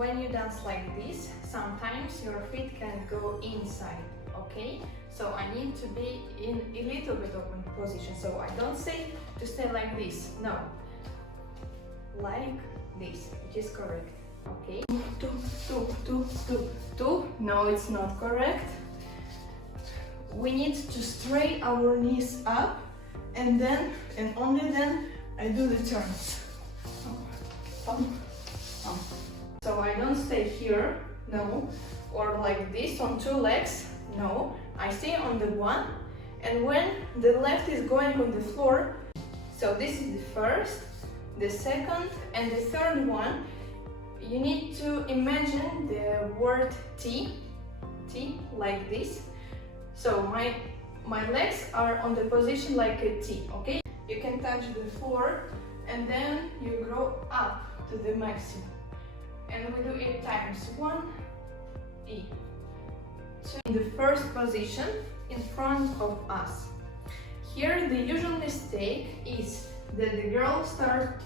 when you dance like this, sometimes your feet can go inside, okay? So I need to be in a little bit open position. So I don't say to stay like this, no. Like this, which is correct, okay? Two. No, it's not correct. We need to straighten our knees up, and then, and only then, I do the turns. So I don't stay here, no, or like this on two legs, no. I stay on the one, and when the left is going on the floor, so this is the first, the second, and the third one, you need to imagine the word T, like this. So my legs are on the position like a T, okay? You can touch the floor, and then you grow up to the maximum. And we do 8 times. 1, E, 2. In the first position, in front of us. Here, the usual mistake is that the girls start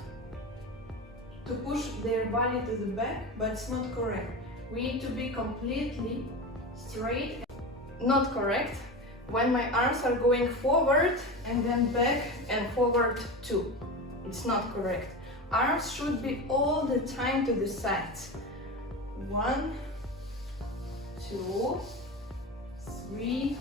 to push their body to the back, but it's not correct. We need to be completely straight. Not correct. When my arms are going forward and then back and forward too. It's not correct. Arms should be all the time to the sides. 1, 2, 3,